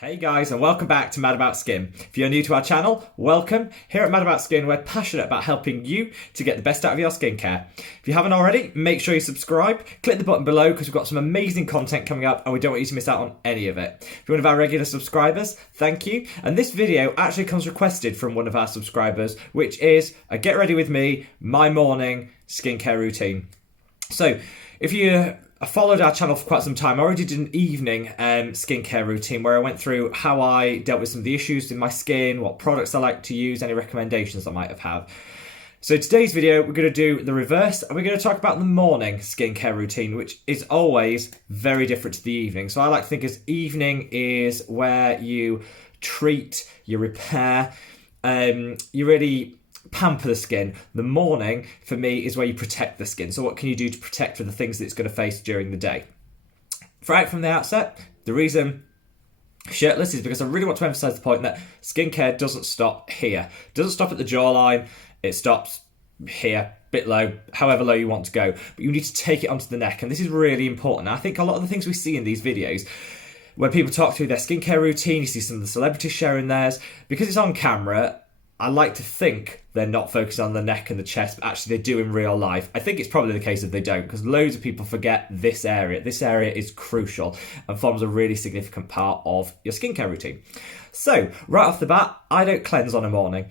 Hey guys, and welcome back to Mad About Skin. If you're new to our channel, welcome. Here at Mad About Skin, we're passionate about helping you to get the best out of your skincare. If you haven't already, make sure you subscribe. Click the button below because we've got some amazing content coming up and we don't want you to miss out on any of it. If you're one of our regular subscribers, thank you. And this video actually comes requested from one of our subscribers, which is a get ready with me, my morning skincare routine. So if you followed our channel for quite some time, I already did an evening skincare routine where I went through how I dealt with some of the issues in my skin, what products I like to use, any recommendations I might have had. So today's video, we're going to do the reverse, and we're going to talk about the morning skincare routine, which is always very different to the evening. So I like to think as evening is where you treat, you repair, you really pamper the skin. The morning, for me, is where you protect the skin. So what can you do to protect for the things that it's going to face during the day? Right from the outset, the reason shirtless is because I really want to emphasize the point that skincare doesn't stop here. It doesn't stop at the jawline. It stops here, a bit low, however low you want to go. But you need to take it onto the neck, and this is really important. I think a lot of the things we see in these videos, when people talk through their skincare routine, you see some of the celebrities sharing theirs, because it's on camera, I like to think they're not focused on the neck and the chest, but actually they do in real life. I think it's probably the case if they don't, because loads of people forget this area. This area is crucial and forms a really significant part of your skincare routine. So, right off the bat, I don't cleanse on a morning.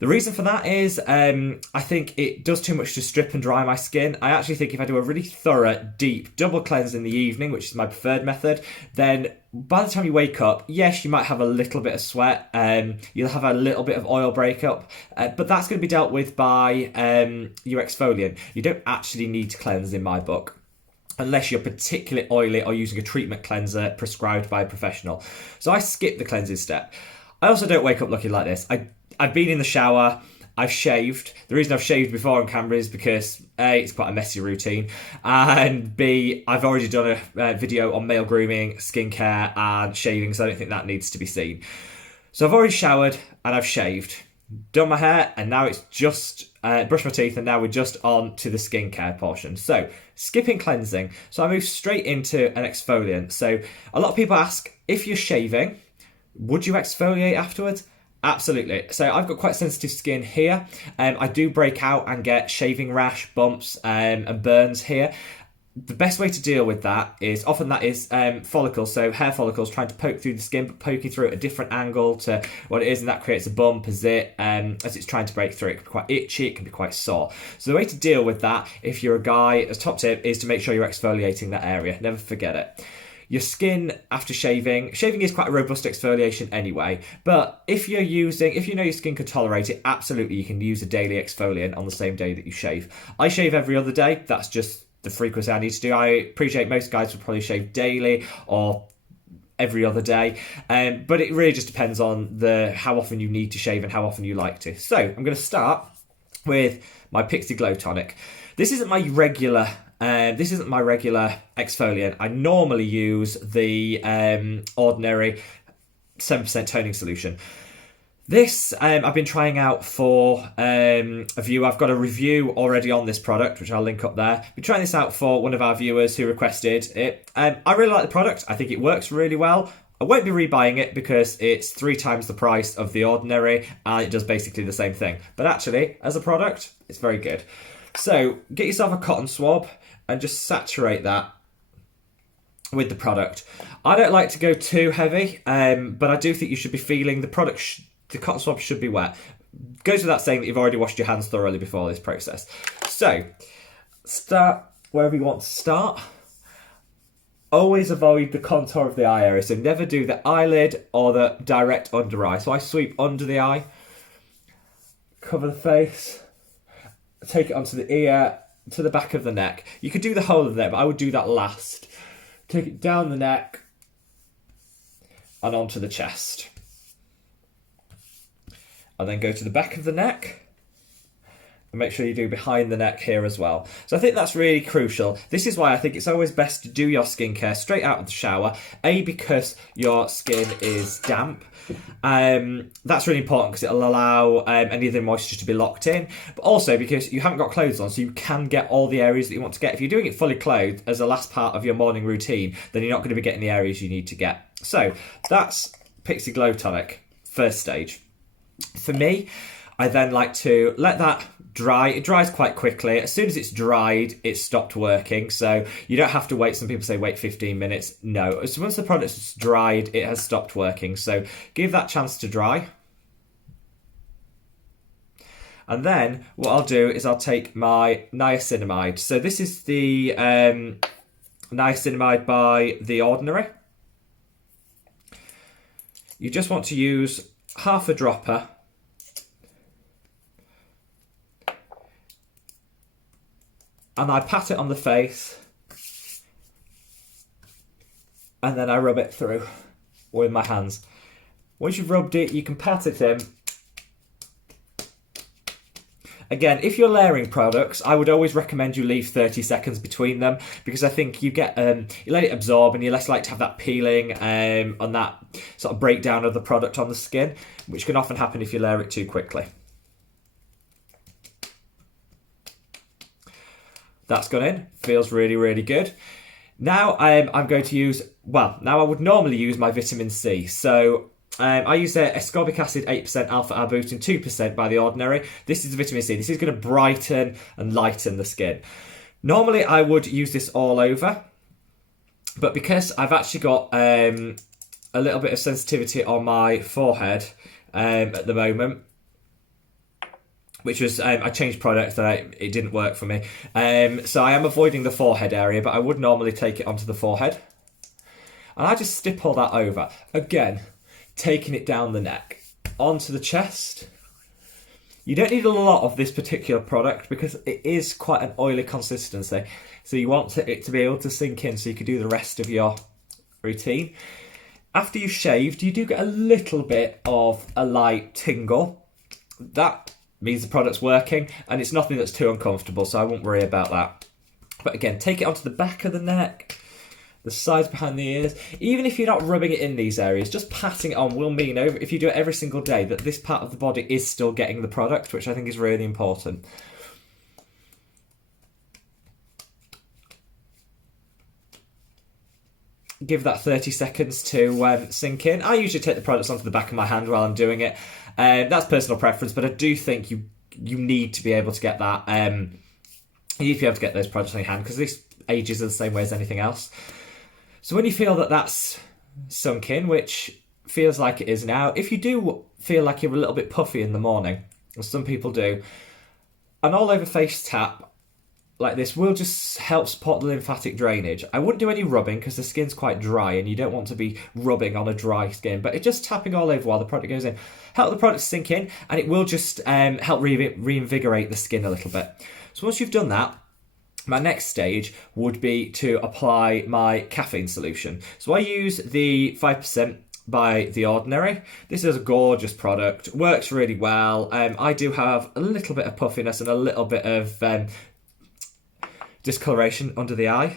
The reason for that is I think it does too much to strip and dry my skin. I actually think if I do a really thorough, deep double cleanse in the evening, which is my preferred method, then by the time you wake up, yes, you might have a little bit of sweat, you'll have a little bit of oil breakup, but that's going to be dealt with by your exfoliant. You don't actually need to cleanse in my book, unless you're particularly oily or using a treatment cleanser prescribed by a professional. So I skip the cleansing step. I also don't wake up looking like this. I've been in the shower, I've shaved. The reason I've shaved before on camera is because A, it's quite a messy routine, and B, I've already done a video on male grooming, skincare and shaving, so I don't think that needs to be seen. So I've already showered and I've shaved, done my hair, and now it's just brush my teeth, and now we're just on to the skincare portion. So skipping cleansing, so I move straight into an exfoliant. So a lot of people ask, if you're shaving, would you exfoliate afterwards? Absolutely. So I've got quite sensitive skin here. I do break out and get shaving rash, bumps and burns here. The best way to deal with that is, often that is follicles, so hair follicles trying to poke through the skin, but poking through at a different angle to what it is, and that creates a bump as it's trying to break through. It can be quite itchy, it can be quite sore. So the way to deal with that, if you're a guy, as top tip, is to make sure you're exfoliating that area. Never forget it. Your skin after shaving is quite a robust exfoliation anyway, but if you know your skin can tolerate it, absolutely you can use a daily exfoliant on the same day that you shave. I shave every other day, that's just the frequency I need to do. I appreciate most guys would probably shave daily or every other day, but it really just depends on how often you need to shave and how often you like to. So I'm going to start with my Pixie Glow Tonic. This isn't my regular exfoliant. I normally use the ordinary 7% toning solution. This I've been trying out for a view. I've got a review already on this product, which I'll link up there. I've been trying this out for one of our viewers who requested it. I really like the product. I think it works really well. I won't be rebuying it because it's 3 times the price of the ordinary and it does basically the same thing. But actually, as a product, it's very good. So get yourself a cotton swab and just saturate that with the product. I don't like to go too heavy, but I do think you should be feeling the product. The cotton swab should be wet. Goes without saying that you've already washed your hands thoroughly before this process. So start wherever you want to start. Always avoid the contour of the eye area, so never do the eyelid or the direct under eye. So I sweep under the eye, cover the face, take it onto the ear, to the back of the neck. You could do the whole of the neck, but I would do that last. Take it down the neck and onto the chest. And then go to the back of the neck. And make sure you do behind the neck here as well. So I think that's really crucial. This is why I think it's always best to do your skincare straight out of the shower. A, because your skin is damp. That's really important because it'll allow any of the moisture to be locked in. But also because you haven't got clothes on, so you can get all the areas that you want to get. If you're doing it fully clothed as the last part of your morning routine, then you're not going to be getting the areas you need to get. So that's Pixie Glow Tonic, first stage. For me, I then like to let that dry. It dries quite quickly. As soon as it's dried, it's stopped working. So you don't have to wait. Some people say wait 15 minutes. No, so once the product's dried, it has stopped working. So give that chance to dry. And then what I'll do is I'll take my niacinamide. So this is the niacinamide by The Ordinary. You just want to use half a dropper. And I pat it on the face. And then I rub it through with my hands. Once you've rubbed it, you can pat it in. Again, if you're layering products, I would always recommend you leave 30 seconds between them, because I think you get you let it absorb and you're less likely to have that peeling on that sort of breakdown of the product on the skin, which can often happen if you layer it too quickly. That's gone in. Feels really, really good. Now I'm going to use, well, now I would normally use my vitamin C. So I use the Ascorbic acid 8% alpha arbutin 2% by The Ordinary. This is the vitamin C. This is going to brighten and lighten the skin. Normally I would use this all over, but because I've actually got a little bit of sensitivity on my forehead at the moment, which was, I changed products and it didn't work for me. So I am avoiding the forehead area, but I would normally take it onto the forehead. And I just stipple that over. Again, taking it down the neck, onto the chest. You don't need a lot of this particular product because it is quite an oily consistency. So you want it to be able to sink in so you can do the rest of your routine. After you've shaved, you do get a little bit of a light tingle. That means the product's working and it's nothing that's too uncomfortable, so I won't worry about that. But again, take it onto the back of the neck, the sides behind the ears. Even if you're not rubbing it in these areas, just patting it on will mean, if you do it every single day, that this part of the body is still getting the product, which I think is really important. Give that 30 seconds to sink in. I usually take the products onto the back of my hand while I'm doing it. That's personal preference, but I do think you need to be able to get that. You need to be able to get those products on your hand because this ages the same way as anything else. So when you feel that that's sunk in, which feels like it is now, if you do feel like you're a little bit puffy in the morning, as some people do, an all-over face tap like this will just help support the lymphatic drainage. I wouldn't do any rubbing because the skin's quite dry and you don't want to be rubbing on a dry skin, but it's just tapping all over while the product goes in. Help the product sink in and it will just help reinvigorate the skin a little bit. So once you've done that, my next stage would be to apply my caffeine solution. So I use the 5% by The Ordinary. This is a gorgeous product, works really well. I do have a little bit of puffiness and a little bit of discoloration under the eye.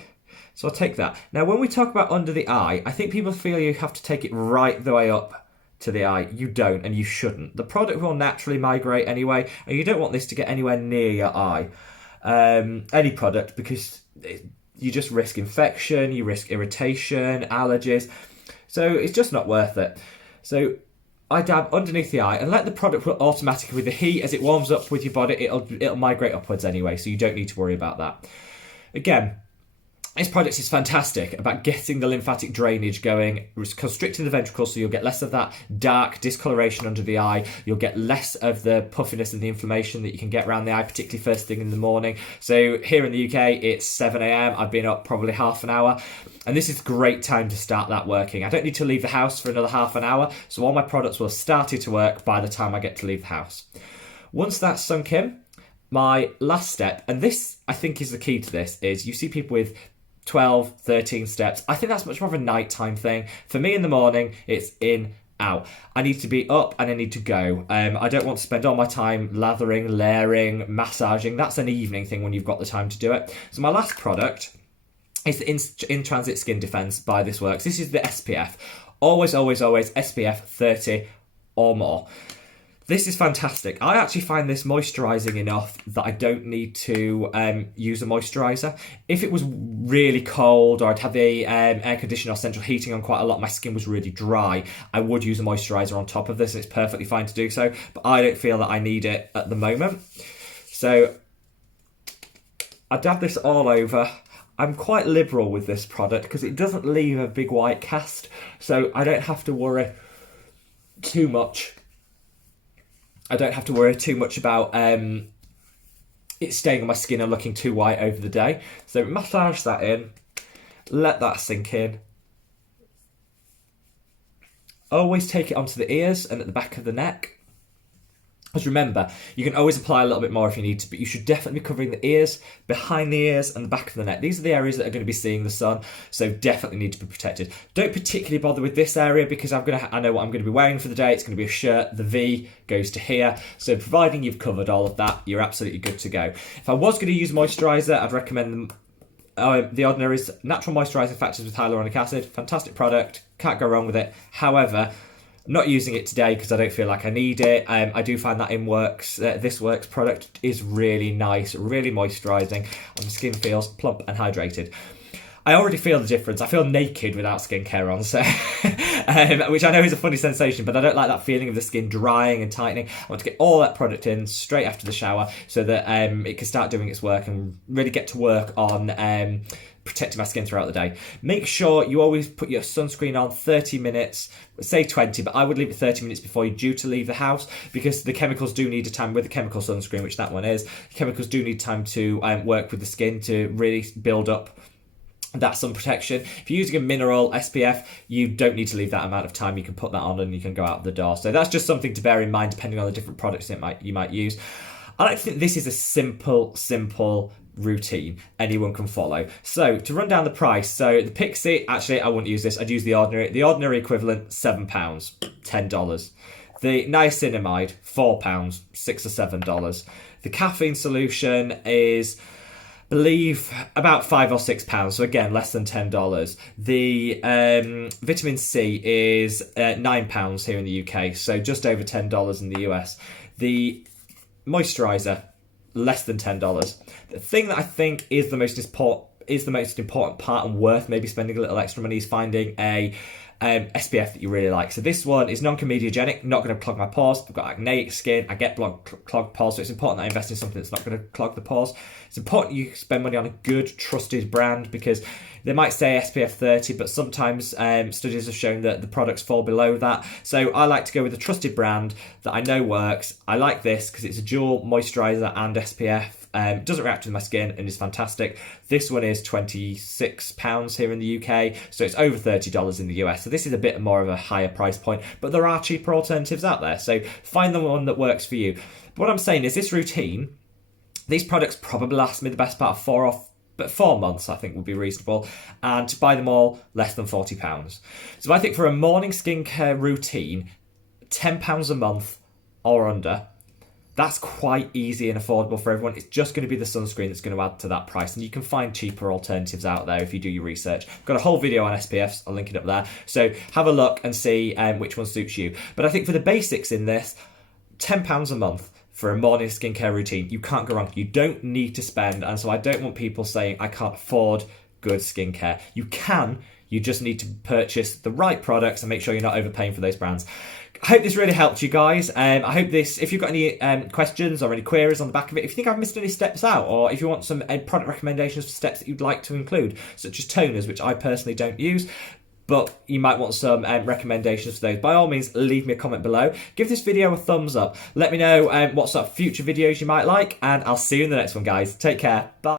So I'll take that. Now when we talk about under the eye, I think people feel you have to take it right the way up to the eye. You don't, and you shouldn't. The product will naturally migrate anyway, and you don't want this to get anywhere near your eye. Any product, because you just risk infection, you risk irritation, allergies. So it's just not worth it. So I dab underneath the eye and let the product automatically, with the heat as it warms up with your body, it'll migrate upwards anyway, so you don't need to worry about that. Again, this product is fantastic about getting the lymphatic drainage going, constricting the ventricles so you'll get less of that dark discoloration under the eye. You'll get less of the puffiness and the inflammation that you can get around the eye, particularly first thing in the morning. So here in the UK, it's 7 a.m. I've been up probably half an hour. And this is a great time to start that working. I don't need to leave the house for another half an hour. So all my products will have started to work by the time I get to leave the house. Once that's sunk in, my last step, and this I think is the key to this, is you see people with 12, 13 steps. I think that's much more of a nighttime thing. For me in the morning, it's in, out. I need to be up and I need to go. I don't want to spend all my time lathering, layering, massaging. That's an evening thing when you've got the time to do it. So my last product is the In Transit Skin Defense by This Works. This is the SPF. Always, always, always SPF 30 or more. This is fantastic. I actually find this moisturising enough that I don't need to use a moisturiser. If it was really cold or I'd had the air conditioner or central heating on quite a lot, my skin was really dry, I would use a moisturiser on top of this, and it's perfectly fine to do so, but I don't feel that I need it at the moment. So I dab this all over. I'm quite liberal with this product because it doesn't leave a big white cast, so I don't have to worry too much. I don't have to worry too much about it staying on my skin and looking too white over the day. So massage that in, let that sink in. Always take it onto the ears and at the back of the neck. Because remember, you can always apply a little bit more if you need to, but you should definitely be covering the ears, behind the ears, and the back of the neck. These are the areas that are going to be seeing the sun, so definitely need to be protected. Don't particularly bother with this area because I know what I'm going to be wearing for the day. It's going to be a shirt. The V goes to here, so providing you've covered all of that, you're absolutely good to go. If I was going to use moisturiser, I'd recommend The Ordinary's Natural Moisturising Factors with Hyaluronic Acid. Fantastic product, can't go wrong with it. However, I'm not using it today because I don't feel like I need it. I do find that this Works product is really nice, really moisturising, and the skin feels plump and hydrated. I already feel the difference. I feel naked without skincare on, so which I know is a funny sensation, but I don't like that feeling of the skin drying and tightening. I want to get all that product in straight after the shower so that it can start doing its work and really get to work on protecting my skin throughout the day. Make sure you always put your sunscreen on 30 minutes, say 20, but I would leave it 30 minutes before you're due to leave the house because the chemicals do need a time with the chemical sunscreen, which that one is. The chemicals do need time to work with the skin to really build up that sun protection. If you're using a mineral SPF, you don't need to leave that amount of time. You can put that on and you can go out the door. So that's just something to bear in mind depending on the different products you might use. I like to think this is a simple routine anyone can follow. So to run down the price, so the Pixie, actually I wouldn't use this, I'd use the Ordinary. The Ordinary equivalent, £7, $10. The Niacinamide, £4, $6 or $7. The Caffine solution is, I believe, about £5 or £6, so again less than $10. The vitamin C is £9 here in the UK, so just over $10 in the US. The moisturiser, less than $10. The thing that I think is the most important part and worth maybe spending a little extra money is finding a SPF that you really like. So this one is non-comedogenic, not going to clog my pores. I've got acneic skin, I get clogged pores, so it's important that I invest in something that's not going to clog the pores. It's important you spend money on a good, trusted brand because they might say SPF 30, but sometimes studies have shown that the products fall below that. So I like to go with a trusted brand that I know works. I like this because it's a dual moisturiser and SPF. Doesn't react with my skin and is fantastic. This one is £26 here in the UK, so it's over $30 in the US. So this is a bit more of a higher price point, but there are cheaper alternatives out there. So find the one that works for you. But what I'm saying is this routine, these products probably last me the best part of 4 months, I think would be reasonable. And to buy them all, less than £40. So I think for a morning skincare routine, £10 a month or under, that's quite easy and affordable for everyone. It's just going to be the sunscreen that's going to add to that price. And you can find cheaper alternatives out there if you do your research. I've got a whole video on SPFs. I'll link it up there. So have a look and see which one suits you. But I think for the basics in this, £10 a month for a morning skincare routine, you can't go wrong. You don't need to spend. And so I don't want people saying, I can't afford good skincare. You can. You just need to purchase the right products and make sure you're not overpaying for those brands. I hope this really helped you guys. I hope this, if you've got any questions or any queries on the back of it, if you think I've missed any steps out, or if you want some product recommendations for steps that you'd like to include, such as toners, which I personally don't use, but you might want some recommendations for those, by all means, leave me a comment below. Give this video a thumbs up. Let me know what sort of future videos you might like, and I'll see you in the next one, guys. Take care. Bye.